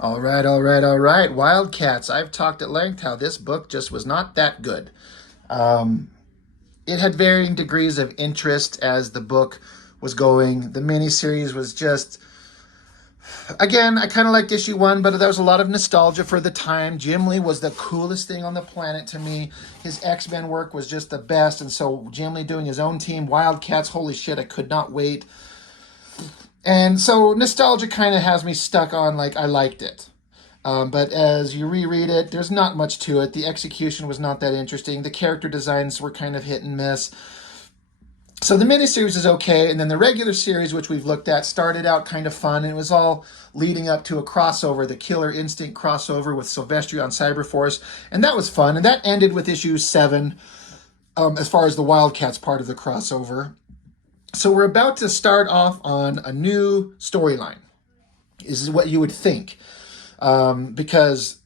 All right, all right, all right. Wildcats. I've talked at length how this book just was not that good. Um, it had varying degrees of interest as the book was going. The miniseries was just, again, I kind of liked issue one, but there was a lot of nostalgia for the time. Jim Lee was the coolest thing on the planet to me. His X-Men work was just the best. And so Jim Lee doing his own team, Wildcats, holy shit, I could not wait. And so nostalgia kind of has me stuck on, like, I liked it. But as you reread it, there's not much to it. The execution was not that interesting. The character designs were kind of hit and miss. So the miniseries is okay, and then the regular series, which we've looked at, started out kind of fun, and it was all leading up to a crossover, the Killer Instinct crossover with Sylvester on Cyberforce, and that was fun, and that ended with issue 7, as far as the Wildcats part of the crossover. So we're about to start off on a new storyline, is what you would think. Because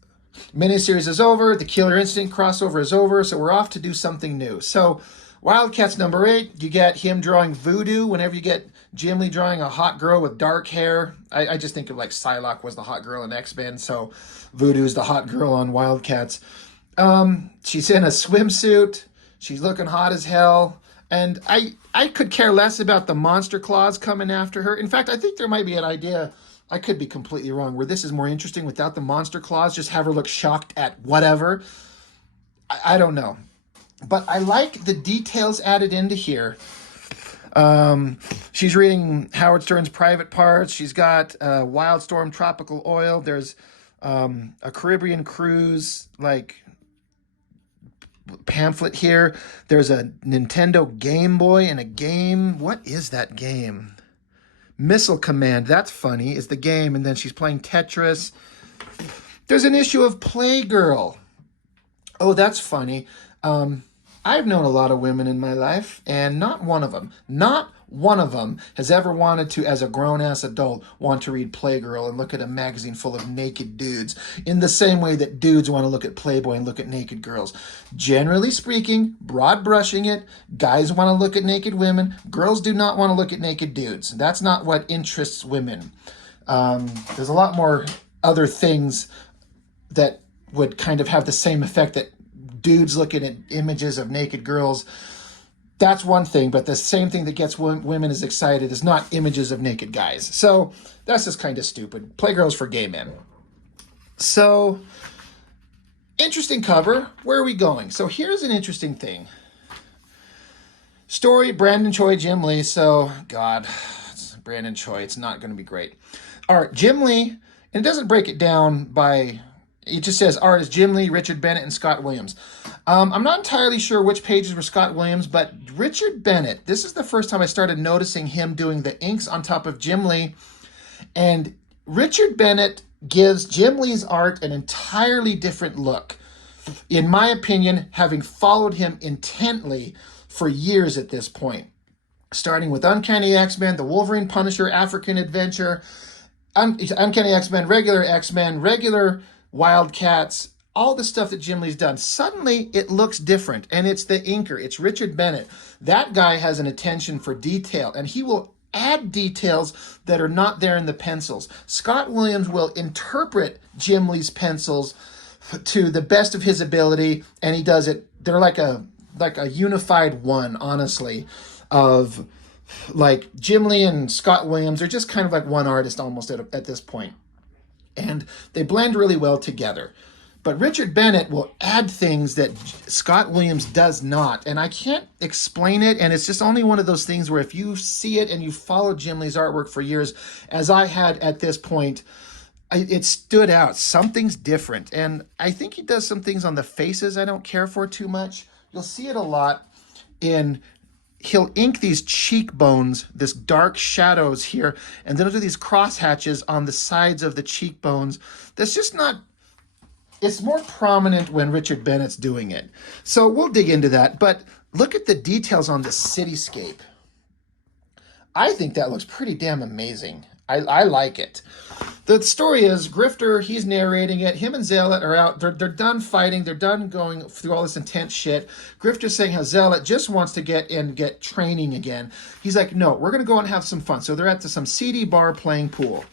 miniseries is over, the Killer Instinct crossover is over, so we're off to do something new. So Wildcats number 8, you get him drawing voodoo. Whenever you get Jim Lee drawing a hot girl with dark hair, I just think of like Psylocke was the hot girl in X-Men, so voodoo's the hot girl on Wildcats. She's in a swimsuit, she's looking hot as hell, and I could care less about the monster claws coming after her. In fact, I think there might be an idea, I could be completely wrong, where this is more interesting without the monster claws, just have her look shocked at whatever. I don't know. But I like the details added into here. She's reading Howard Stern's Private Parts. She's got Wildstorm Tropical Oil. There's a Caribbean Cruise, like, pamphlet here. There's a Nintendo Game Boy and a game. What is that game? Missile Command. That's funny, is the game. And then she's playing Tetris. There's an issue of Playgirl. Oh, that's funny. I've known a lot of women in my life, and not one of them has ever wanted to, as a grown-ass adult, want to read Playgirl and look at a magazine full of naked dudes in the same way that dudes want to look at Playboy and look at naked girls. Generally speaking, broad brushing it, guys want to look at naked women, girls do not want to look at naked dudes. That's not what interests women. There's a lot more other things that would kind of have the same effect that dudes looking at images of naked girls. That's one thing, but the same thing that gets women as excited is not images of naked guys. So that's just kind of stupid. Playgirl's for gay men. So, interesting cover. Where are we going? So here's an interesting thing. Story, Brandon Choi, Jim Lee. So, God, it's Brandon Choi. It's not going to be great. Art, Jim Lee. And it doesn't break it down by... It just says art is Jim Lee, Richard Bennett, and Scott Williams. I'm not entirely sure which pages were Scott Williams, but Richard Bennett, this is the first time I started noticing him doing the inks on top of Jim Lee. And Richard Bennett gives Jim Lee's art an entirely different look. In my opinion, having followed him intently for years at this point. Starting with Uncanny X-Men, the Wolverine Punisher, African Adventure, Uncanny X-Men, regular Wildcats, all the stuff that Jim Lee's done. Suddenly, it looks different, and it's the inker. It's Richard Bennett. That guy has an attention for detail, and he will add details that are not there in the pencils. Scott Williams will interpret Jim Lee's pencils to the best of his ability, and he does it. They're like a unified one, honestly, of like Jim Lee and Scott Williams are just kind of like one artist almost at this point. And they blend really well together. But Richard Bennett will add things that Scott Williams does not. And I can't explain it. And it's just only one of those things where if you see it and you follow Jim Lee's artwork for years, as I had at this point, it stood out. Something's different. And I think he does some things on the faces I don't care for too much. You'll see it a lot in... He'll ink these cheekbones, this dark shadows here, and then he'll do these crosshatches on the sides of the cheekbones. That's just not... It's more prominent when Richard Bennett's doing it. So we'll dig into that, but look at the details on the cityscape. I think that looks pretty damn amazing. I like it. The story is Grifter, he's narrating it. Him and Zealot are out. They're done fighting. They're done going through all this intense shit. Grifter's saying how Zealot just wants to get training again. He's like, no, we're going to go and have some fun. So they're at some seedy bar playing pool.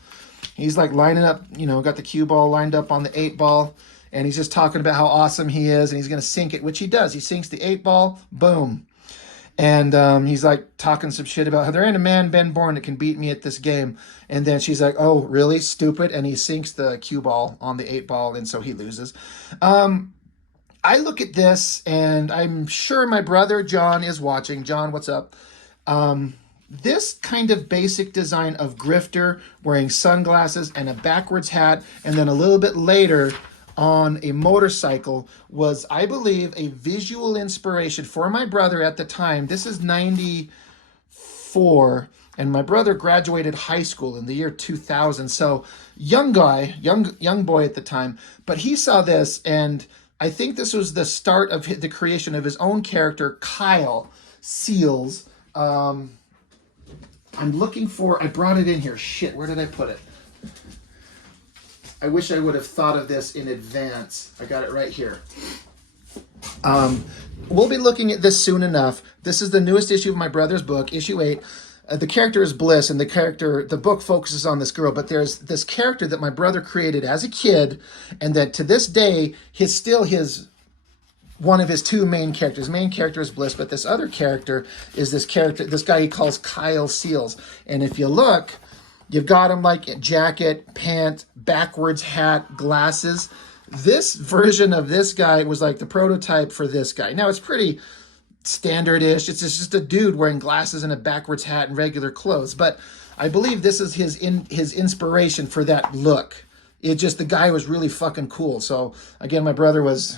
He's like lining up, got the cue ball lined up on the 8 ball, and he's just talking about how awesome he is, and he's going to sink it, which he does. He sinks the 8 ball, boom. And he's like talking some shit about how there ain't a man been born that can beat me at this game. And then she's like, oh, really? Stupid. And he sinks the cue ball on the 8 ball, and so he loses. I look at this, and I'm sure my brother John is watching. John, what's up? This kind of basic design of Grifter wearing sunglasses and a backwards hat, and then a little bit later on a motorcycle, was, I believe, a visual inspiration for my brother at the time. This is 94, and my brother graduated high school in the year 2000. So young guy, young boy at the time, but he saw this, and I think this was the start of the creation of his own character, Kyle Seals. I'm looking for, I brought it in here. Shit, where did I put it? I wish I would have thought of this in advance. I got it right here. We'll be looking at this soon enough. This is the newest issue of my brother's book, issue 8. The character is Bliss, and the book focuses on this girl, but there's this character that my brother created as a kid, and that to this day, one of his 2 main characters. Main character is Bliss, but this other character is this guy he calls Kyle Seals. And if you look, you've got him like jacket, pant, backwards hat, glasses. This version of this guy was like the prototype for this guy. Now, it's pretty standard-ish. It's just a dude wearing glasses and a backwards hat and regular clothes. But I believe this is his inspiration for that look. The guy was really fucking cool. So, again, my brother was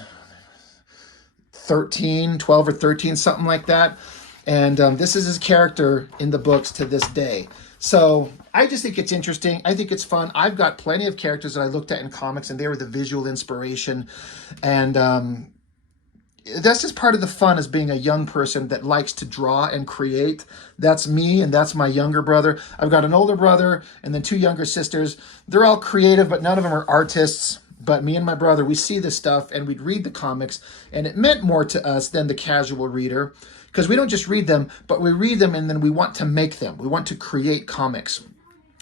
12 or 13, something like that. And this is his character in the books to this day. So I just think it's interesting. I think it's fun. I've got plenty of characters that I looked at in comics, and they were the visual inspiration. And that's just part of the fun as being a young person that likes to draw and create. That's me, and that's my younger brother. I've got an older brother and then 2 younger sisters. They're all creative, but none of them are artists. But me and my brother, we see this stuff, and we'd read the comics, and it meant more to us than the casual reader, because we don't just read them, but we read them, and then we want to make them. We want to create comics.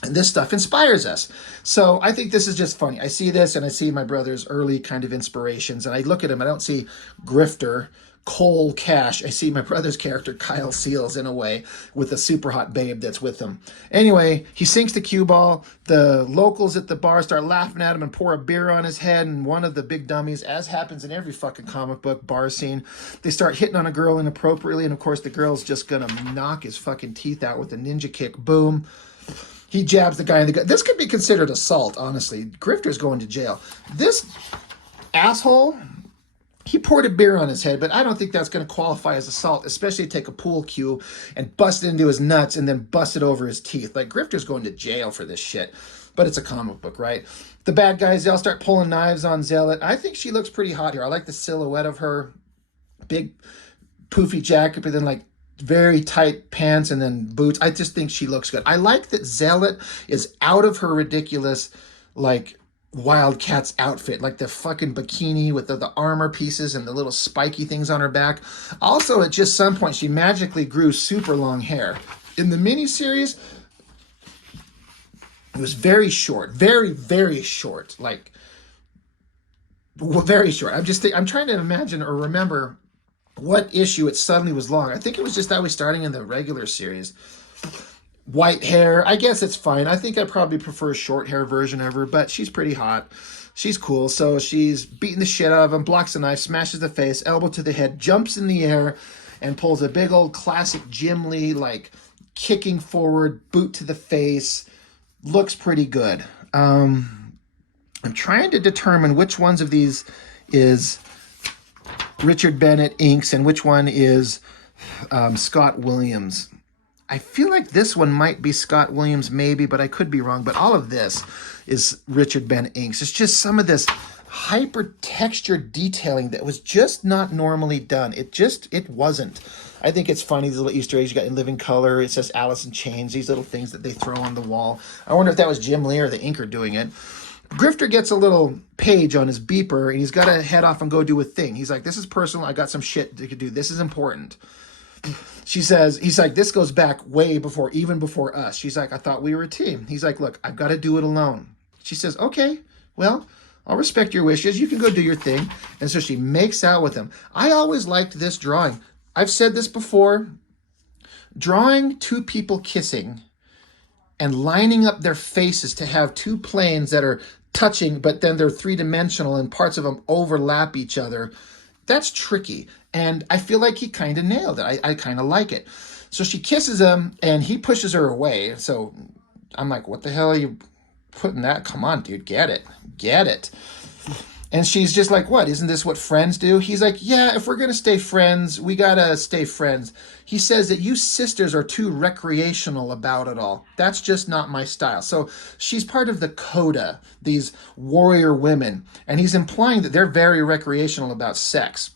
And this stuff inspires us. So I think this is just funny. I see this, and I see my brother's early kind of inspirations, and I look at him. I don't see Grifter, Cole Cash. I see my brother's character, Kyle Seals, in a way, with a super hot babe that's with him. Anyway, he sinks the cue ball. The locals at the bar start laughing at him and pour a beer on his head, and one of the big dummies, as happens in every fucking comic book bar scene, they start hitting on a girl inappropriately, and of course the girl's just gonna knock his fucking teeth out with a ninja kick. Boom. He jabs the guy in the gut. This could be considered assault, honestly. Grifter's going to jail. This asshole, he poured a beer on his head, but I don't think that's going to qualify as assault, especially take a pool cue and bust it into his nuts and then bust it over his teeth. Like, Grifter's going to jail for this shit. But it's a comic book, right? The bad guys, they all start pulling knives on Zealot. I think she looks pretty hot here. I like the silhouette of her. Big, poofy jacket, but then, like, very tight pants and then boots. I just think she looks good. I like that Zealot is out of her ridiculous, like, Wildcats outfit, like the fucking bikini with the armor pieces and the little spiky things on her back. Also, at just some point, she magically grew super long hair. In the miniseries, it was very short, very, very short, like, very short. I'm trying to imagine or remember what issue it suddenly was long. I think it was just that was starting in the regular series. White hair, I guess it's fine. I think I probably prefer a short hair version of her, but she's pretty hot. She's cool. So she's beating the shit out of him, blocks the knife, smashes the face, elbow to the head, jumps in the air, and pulls a big old classic Jim Lee, like, kicking forward, boot to the face. Looks pretty good. I'm trying to determine which ones of these is Richard Bennett inks and which one is Scott Williams. I feel like this one might be Scott Williams, maybe, but I could be wrong. But all of this is Richard Bennett inks. It's just some of this hyper textured detailing that was just not normally done. It wasn't. I think it's funny, these little Easter eggs you got in living color. It says Alice in Chains, these little things that they throw on the wall. I wonder if that was Jim Lee or the inker doing it. Grifter gets a little page on his beeper, and he's got to head off and go do a thing. He's like, this is personal. I got some shit to do. This is important. She says, he's like, this goes back way before, even before us. She's like, I thought we were a team. He's like, look, I've got to do it alone. She says, okay, well, I'll respect your wishes. You can go do your thing. And so she makes out with him. I always liked this drawing. I've said this before. Drawing two people kissing and lining up their faces to have two planes that are touching, but then they're three-dimensional and parts of them overlap each other. That's tricky. And I feel like he kind of nailed it. I kind of like it. So she kisses him and he pushes her away. So I'm like, what the hell are you putting that? Come on, dude, get it. Get it. And she's just like, what? Isn't this what friends do? He's like, yeah, if we're going to stay friends, we got to stay friends. He says that you sisters are too recreational about it all. That's just not my style. So she's part of the coda, these warrior women. And he's implying that they're very recreational about sex,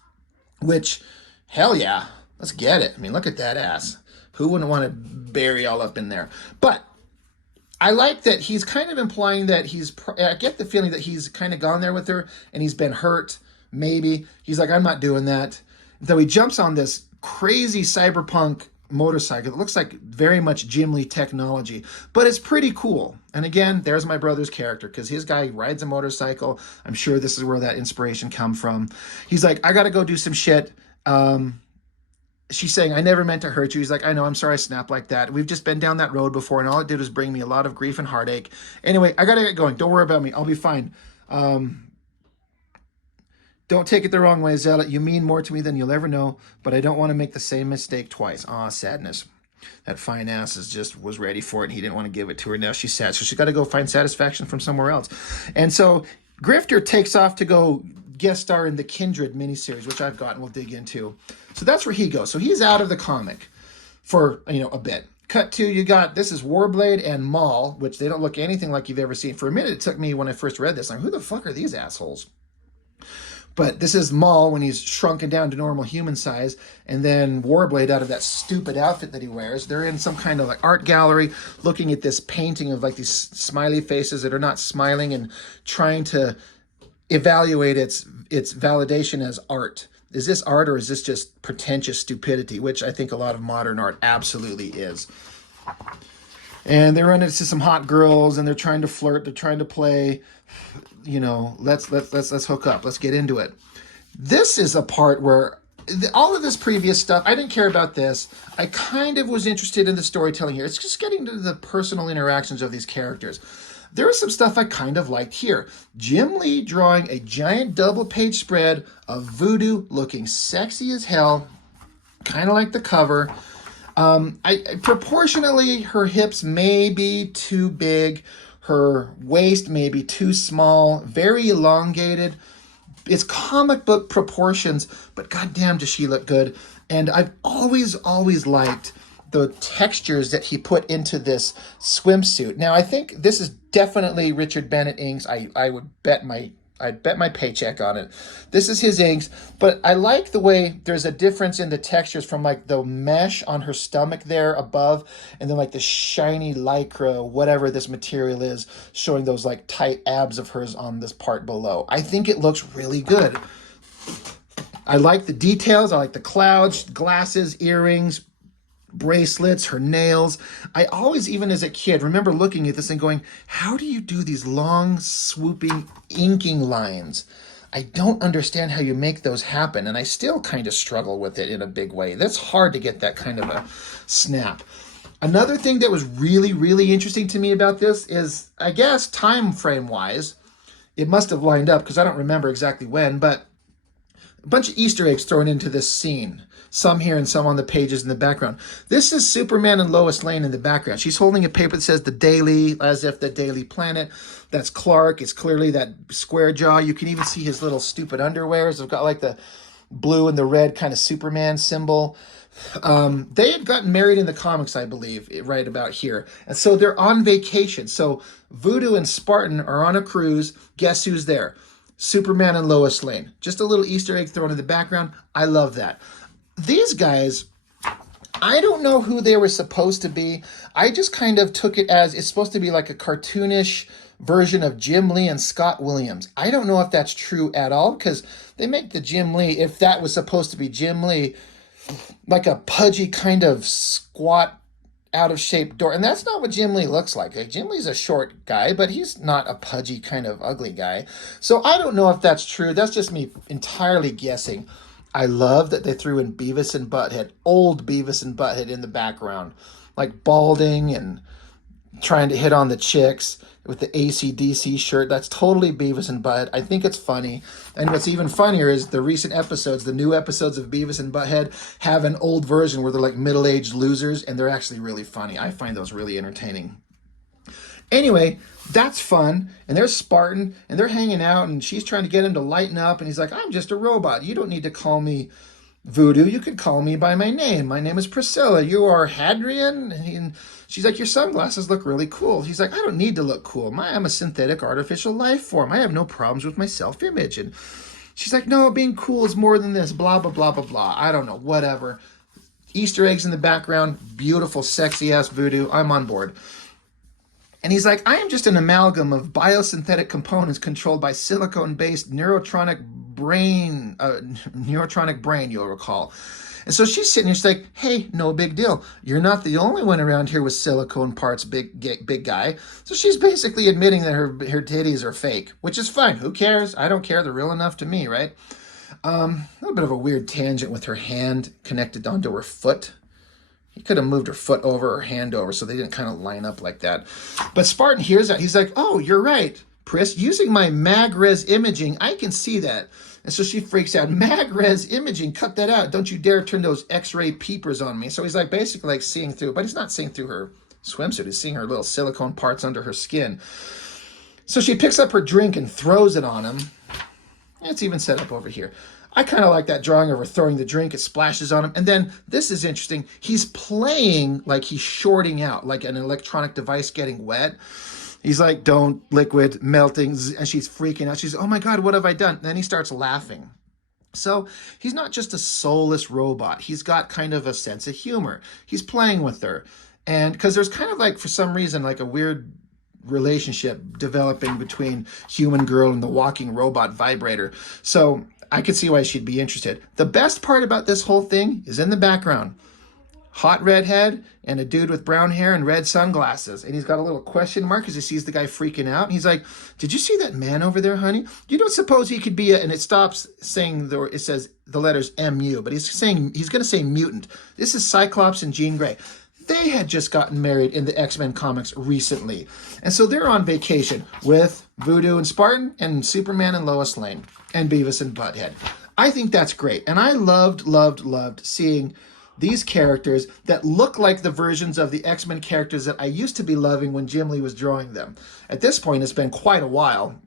which, hell yeah, let's get it. I mean, look at that ass. Who wouldn't want to bury all up in there? But I like that he's kind of implying that I get the feeling that he's kind of gone there with her and he's been hurt, maybe. He's like, I'm not doing that. Though he jumps on this crazy cyberpunk motorcycle. It looks like very much Jim Lee technology, but it's pretty cool. And again, there's my brother's character because his guy rides a motorcycle. I'm sure this is where that inspiration come from. He's like, I got to go do some shit. She's saying, I never meant to hurt you. He's like, I know, I'm sorry I snapped like that. We've just been down that road before, and all it did was bring me a lot of grief and heartache. Anyway, I got to get going. Don't worry about me. I'll be fine. Don't take it the wrong way, Zealot. You mean more to me than you'll ever know, but I don't want to make the same mistake twice. Aw, sadness. That fine ass was ready for it, and he didn't want to give it to her. Now she's sad, so she's got to go find satisfaction from somewhere else. And so Grifter takes off to go guest star in the Kindred miniseries, which I've got and we'll dig into. So that's where he goes. So he's out of the comic for, a bit. Cut to, you got, this is Warblade and Maul, which they don't look anything like you've ever seen. For a minute, it took me when I first read this, like, who the fuck are these assholes? But this is Maul when he's shrunken down to normal human size, and then Warblade out of that stupid outfit that he wears. They're in some kind of like art gallery looking at this painting of like these smiley faces that are not smiling and trying to evaluate its validation as art. Is this art or is this just pretentious stupidity, which I think a lot of modern art absolutely is. And they run into some hot girls and they're trying to flirt, they're trying to play, let's hook up, let's get into it. This is a part where all of this previous stuff, I didn't care about this. I kind of was interested in the storytelling here. It's just getting to the personal interactions of these characters. There was some stuff I kind of liked here. Jim Lee drawing a giant double-page spread of Voodoo looking sexy as hell, kind of like the cover. Proportionally, her hips may be too big. Her waist may be too small, very elongated. It's comic book proportions, but goddamn does she look good. And I've always liked the textures that he put into this swimsuit. Now, I think this is definitely Richard Bennett inks. I'd bet my paycheck on it. This is his inks, but I like the way there's a difference in the textures from like the mesh on her stomach there above, and then like the shiny lycra, whatever this material is, showing those like tight abs of hers on this part below. I think it looks really good. I like the details. I like the clouds, glasses, earrings, bracelets, her nails. I always, even as a kid, remember looking at this and going, how do you do these long, swooping inking lines? I don't understand how you make those happen, and I still kind of struggle with it in a big way. That's hard to get that kind of a snap. Another thing that was really, really interesting to me about this is, I guess, time frame-wise, it must have lined up, because I don't remember exactly when, but a bunch of Easter eggs thrown into this scene. Some here and some on the pages in the background. This is Superman and Lois Lane in the background. She's holding a paper that says The Daily, as if the Daily Planet. That's Clark. It's clearly that square jaw. You can even see his little stupid underwears. They've got like the blue and the red kind of Superman symbol. They had gotten married in the comics, I believe, right about here. And so they're on vacation. So Voodoo and Spartan are on a cruise. Guess who's there? Superman and Lois Lane. Just a little Easter egg thrown in the background. I love that. These guys, I don't know who they were supposed to be. I just kind of took it as it's supposed to be like a cartoonish version of Jim Lee and Scott Williams. I don't know if that's true at all, because they make the Jim Lee, if that was supposed to be Jim Lee, like a pudgy kind of squat, out of shape door. And that's not what Jim Lee looks like. Jim Lee's a short guy, but he's not a pudgy kind of ugly guy. So I don't know if that's true. That's just me entirely guessing. I love that they threw in Beavis and Butthead, old Beavis and Butthead in the background, like balding and trying to hit on the chicks with the AC/DC shirt. That's totally Beavis and Butthead. I think it's funny. And what's even funnier is the recent episodes, the new episodes of Beavis and Butthead have an old version where they're like middle-aged losers, and they're actually really funny. I find those really entertaining. Anyway, that's fun. And there's Spartan, and they're hanging out, and she's trying to get him to lighten up, and he's like, I'm just a robot. You don't need to call me Voodoo. You could call me by my name. My name is Priscilla. You are Hadrian? And she's like, your sunglasses look really cool. He's like, I don't need to look cool. I'm a synthetic artificial life form. I have no problems with my self-image. And she's like, no, being cool is more than this. Blah, blah, blah, blah, blah. I don't know. Whatever. Easter eggs in the background. Beautiful, sexy-ass Voodoo. I'm on board. And he's like, I am just an amalgam of biosynthetic components controlled by silicone-based neurotronic brain, you'll recall. And so she's sitting here, she's like, hey, no big deal. You're not the only one around here with silicone parts, big guy. So she's basically admitting that her titties are fake, which is fine. Who cares? I don't care. They're real enough to me, right? A little bit of a weird tangent with her hand connected onto her foot. He could have moved her foot over, her hand over, so they didn't kind of line up like that. But Spartan hears that. He's like, oh, you're right, Pris. Using my mag-res imaging, I can see that. And so she freaks out. Mag-res imaging, cut that out. Don't you dare turn those X-ray peepers on me. So he's like basically like seeing through, but he's not seeing through her swimsuit. He's seeing her little silicone parts under her skin. So she picks up her drink and throws it on him. It's even set up over here. I kind of like that drawing of her throwing the drink. It splashes on him. And then, this is interesting, he's playing like he's shorting out, like an electronic device getting wet. He's like, don't, liquid, melting, and she's freaking out. She's, oh my God, what have I done? And then he starts laughing. So he's not just a soulless robot. He's got kind of a sense of humor. He's playing with her. And because there's kind of like, for some reason, like a weird relationship developing between human girl and the walking robot vibrator. So I could see why she'd be interested. The best part about this whole thing is in the background. Hot redhead and a dude with brown hair and red sunglasses. And he's got a little question mark because he sees the guy freaking out. And he's like, did you see that man over there, honey? You don't suppose he could be a, and it stops saying, it says the letters MU, but he's going to say mutant. This is Cyclops and Jean Grey. They had just gotten married in the X-Men comics recently. And so they're on vacation with Voodoo and Spartan and Superman and Lois Lane and Beavis and Butthead. I think that's great. And I loved seeing these characters that look like the versions of the X-Men characters that I used to be loving when Jim Lee was drawing them. At this point, it's been quite a while.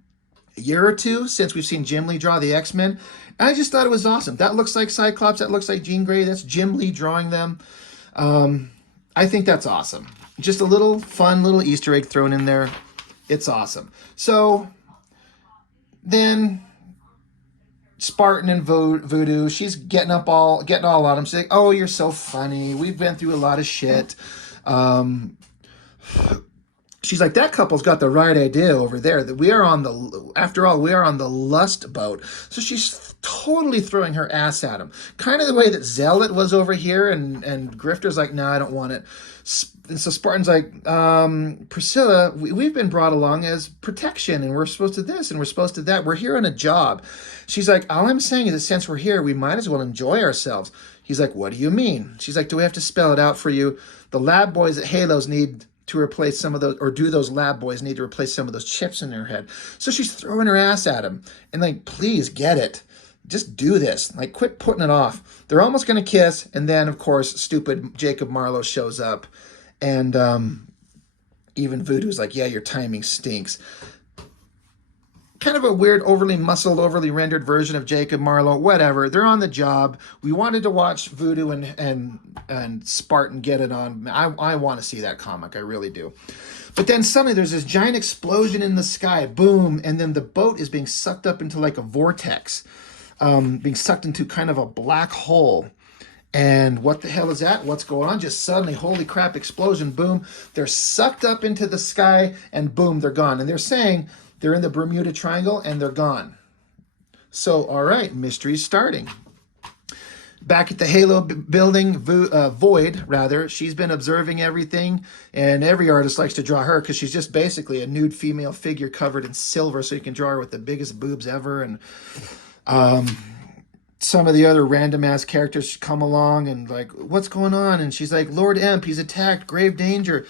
A year or two since we've seen Jim Lee draw the X-Men. And I just thought it was awesome. That looks like Cyclops. That looks like Jean Grey. That's Jim Lee drawing them. I think that's awesome. Just a little fun little Easter egg thrown in there. It's awesome. So then Spartan and Voodoo, she's getting all on him. She's like, oh, you're so funny. We've been through a lot of shit. She's like, that couple's got the right idea over there. That we are on the lust boat. So she's totally throwing her ass at him. Kind of the way that Zealot was over here, and Grifter's like, no, I don't want it. And so Spartan's like, Priscilla, we've been brought along as protection, and we're supposed to this, and we're supposed to that. We're here on a job. She's like, all I'm saying is that since we're here, we might as well enjoy ourselves. He's like, what do you mean? She's like, do we have to spell it out for you? The lab boys at Halos need to replace some of those, or do those lab boys need to replace some of those chips in their head? So she's throwing her ass at him. And like, please get it. Just do this. Like, quit putting it off. They're almost going to kiss. And then, of course, stupid Jacob Marlowe shows up. And even Voodoo's like, yeah, your timing stinks. Kind of a weird, overly muscled, overly rendered version of Jacob Marlowe. Whatever. They're on the job. We wanted to watch Voodoo and Spartan get it on. I want to see that comic. I really do. But then suddenly there's this giant explosion in the sky. Boom. And then the boat is being sucked up into like a vortex. Being sucked into kind of a black hole. And what the hell is that? What's going on? Just suddenly, holy crap, explosion, boom. They're sucked up into the sky, and boom, they're gone. And they're saying they're in the Bermuda Triangle, and they're gone. So, all right, mystery's starting. Back at the Halo building, Void, rather, she's been observing everything, and every artist likes to draw her because she's just basically a nude female figure covered in silver, so you can draw her with the biggest boobs ever. And some of the other random ass characters come along and like, what's going on? And she's like, Lord Imp, he's attacked, grave danger.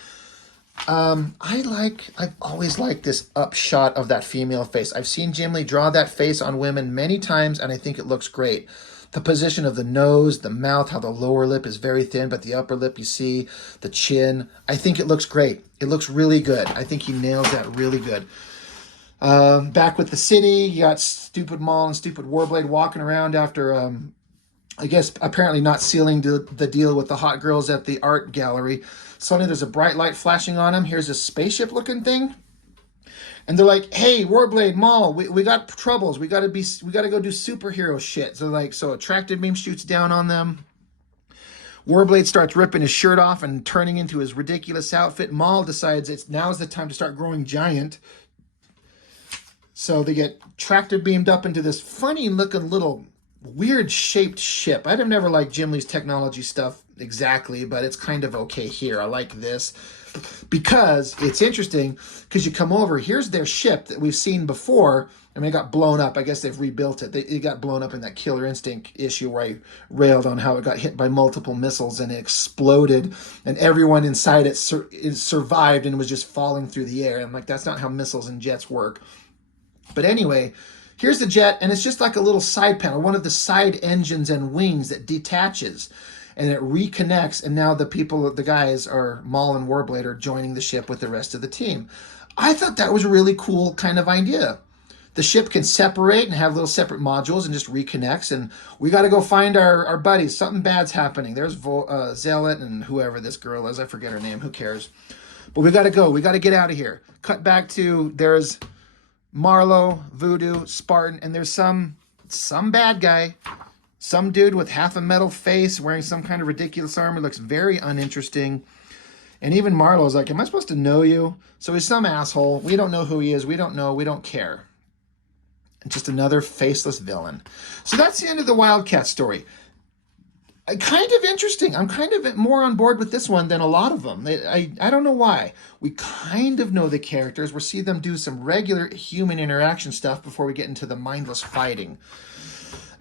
I've always liked this upshot of that female face. I've seen Jim Lee draw that face on women many times, and I think it looks great. The position of the nose, the mouth, how the lower lip is very thin, but the upper lip, you see, the chin. I think it looks great. It looks really good. I think he nails that really good. Back with the city, you got Stupid Maul and Stupid Warblade walking around after, I guess, apparently not sealing the deal with the hot girls at the art gallery. Suddenly there's a bright light flashing on him. Here's a spaceship looking thing. And they're like, hey, Warblade, Maul, we got troubles. We gotta go do superhero shit. So Attractive Beam shoots down on them. Warblade starts ripping his shirt off and turning into his ridiculous outfit. Maul decides now's the time to start growing giant. So they get tractor beamed up into this funny looking little weird shaped ship. I've never liked Jim Lee's technology stuff exactly, but it's kind of okay here. I like this because it's interesting because you come over, here's their ship that we've seen before. I mean, it got blown up. I guess they've rebuilt it. It got blown up in that Killer Instinct issue where I railed on how it got hit by multiple missiles and it exploded and everyone inside it survived and was just falling through the air. I'm like, that's not how missiles and jets work. But anyway, here's the jet, and it's just like a little side panel, one of the side engines and wings that detaches, and it reconnects, and now the guys are Maul and Warblade are joining the ship with the rest of the team. I thought that was a really cool kind of idea. The ship can separate and have little separate modules and just reconnects, and we got to go find our buddies. Something bad's happening. There's Zealot and whoever this girl is. I forget her name. Who cares? But we got to go. We got to get out of here. Cut back to there's Marlowe, Voodoo, Spartan, and there's some bad guy, some dude with half a metal face wearing some kind of ridiculous armor, looks very uninteresting. And even Marlowe's like, am I supposed to know you? So he's some asshole. We don't know who he is. We don't know. We don't care. Just another faceless villain. So that's the end of the Wildcats story. Kind of interesting. I'm kind of more on board with this one than a lot of them. I don't know why. We kind of know the characters. We'll see them do some regular human interaction stuff before we get into the mindless fighting.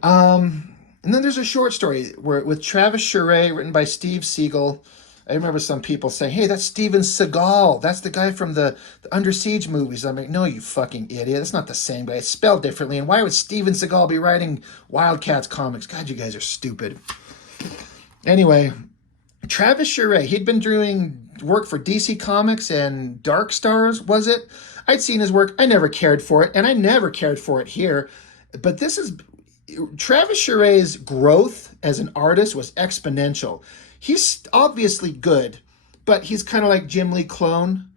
And then there's a short story with Travis Charest, written by Steve Siegel. I remember some people saying, hey, that's Steven Seagal. That's the guy from the Under Siege movies. I'm like, no, you fucking idiot. That's not the same guy. It's spelled differently. And why would Steven Seagal be writing Wildcats comics? God, you guys are stupid. Anyway, Travis Charest, he'd been doing work for DC Comics and Dark Stars, was it? I'd seen his work. I never cared for it, and I never cared for it here. But this is... Travis Charest's growth as an artist was exponential. He's obviously good, but he's kind of like Jim Lee clone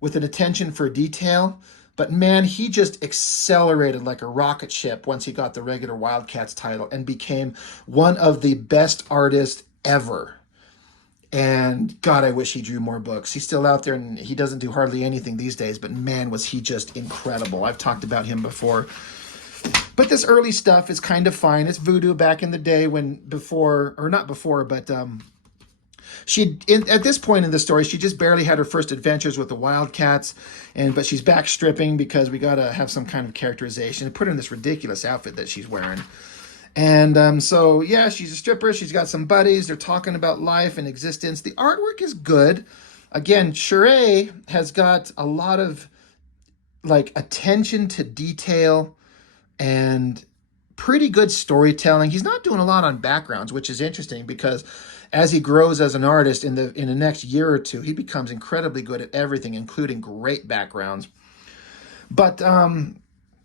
with an attention for detail. But man, he just accelerated like a rocket ship once he got the regular Wildcats title and became one of the best artists ever. And God, I wish he drew more books. He's still out there and he doesn't do hardly anything these days, but man, was he just incredible. I've talked about him before. But this early stuff is kind of fine. It's Voodoo back in the day at this point in the story, she just barely had her first adventures with the Wildcats, but she's back stripping because we got to have some kind of characterization and put her in this ridiculous outfit that she's wearing. And so, yeah, she's a stripper. She's got some buddies. They're talking about life and existence. The artwork is good. Again, Charest has got a lot of like attention to detail and pretty good storytelling. He's not doing a lot on backgrounds, which is interesting because as he grows as an artist in the next year or two, he becomes incredibly good at everything, including great backgrounds. But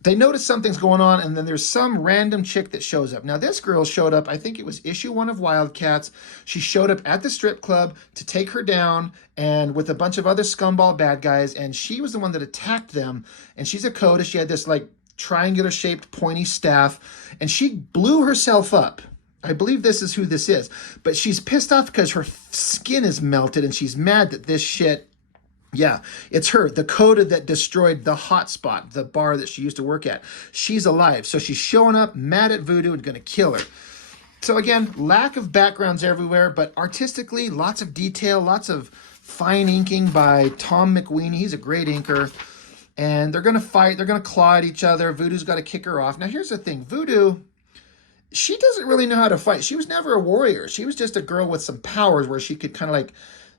they notice something's going on, and then there's some random chick that shows up. Now, this girl showed up, I think it was issue 1 of Wildcats. She showed up at the strip club to take her down, and with a bunch of other scumball bad guys, and she was the one that attacked them. And she's a coda. She had this like triangular-shaped pointy staff, and she blew herself up. I believe this is who this is. But she's pissed off because her skin is melted, and she's mad that this shit... Yeah, it's her, the coda that destroyed the hotspot, the bar that she used to work at. She's alive, so she's showing up, mad at Voodoo, and going to kill her. So again, lack of backgrounds everywhere, but artistically, lots of detail, lots of fine inking by Tom McWeeny. He's a great inker. And they're going to fight. They're going to claw at each other. Voodoo's got to kick her off. Now, here's the thing. Voodoo, she doesn't really know how to fight. She was never a warrior. She was just a girl with some powers where she could kind of like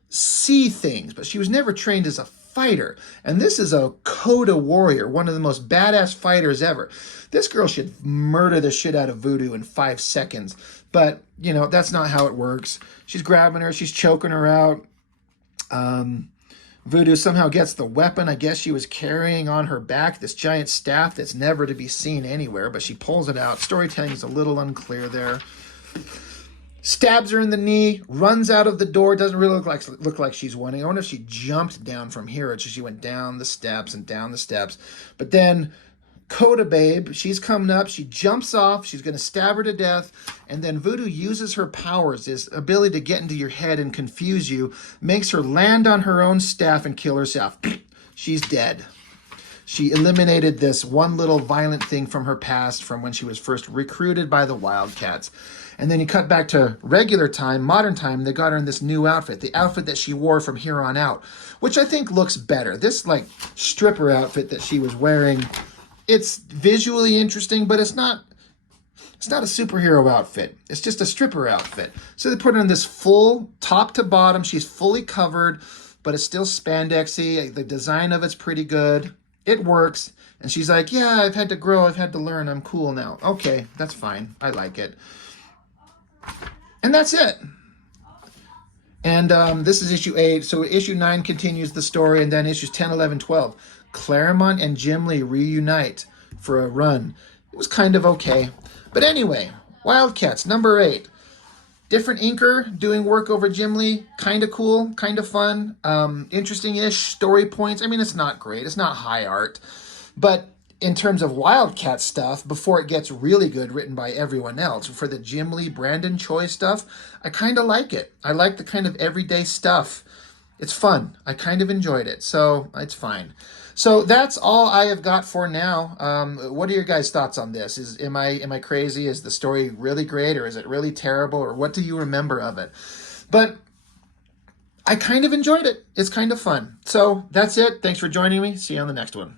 see things, but she was never trained as a fighter. And this is a Coda warrior, one of the most badass fighters ever. This girl should murder the shit out of Voodoo in 5 seconds. But, you know, that's not how it works. She's grabbing her. She's choking her out. Voodoo somehow gets the weapon I guess she was carrying on her back, this giant staff that's never to be seen anywhere, but she pulls it out. Storytelling is a little unclear there. Stabs her in the knee, runs out of the door. Doesn't really look like she's winning. I wonder if she jumped down from here or she went down the steps and down the steps. But then Coda Babe, she's coming up. She jumps off. She's going to stab her to death. And then Voodoo uses her powers, this ability to get into your head and confuse you, makes her land on her own staff and kill herself. She's dead. She eliminated this one little violent thing from her past from when she was first recruited by the Wildcats. And then you cut back to regular time, modern time, they got her in this new outfit, the outfit that she wore from here on out, which I think looks better. This like stripper outfit that she was wearing, it's visually interesting, but it's not a superhero outfit. It's just a stripper outfit. So they put her in this full top to bottom. She's fully covered, but it's still spandexy. The design of it's pretty good. It works. And she's like, yeah, I've had to grow. I've had to learn. I'm cool now. Okay, that's fine. I like it. And that's it. And this is issue 8. So issue 9 continues the story. And then issues 10, 11, 12. Claremont and Jim Lee reunite for a run. It was kind of okay. But anyway, Wildcats, number 8. Different inker doing work over Jim Lee. Kind of cool, kind of fun. Interesting-ish story points. I mean, it's not great. It's not high art. But in terms of Wildcat stuff, before it gets really good, written by everyone else, for the Jim Lee, Brandon Choi stuff, I kind of like it. I like the kind of everyday stuff. It's fun. I kind of enjoyed it, so it's fine. So that's all I have got for now. What are your guys' thoughts on this? Am I crazy? Is the story really great, or is it really terrible, or what do you remember of it? But I kind of enjoyed it. It's kind of fun. So that's it. Thanks for joining me. See you on the next one.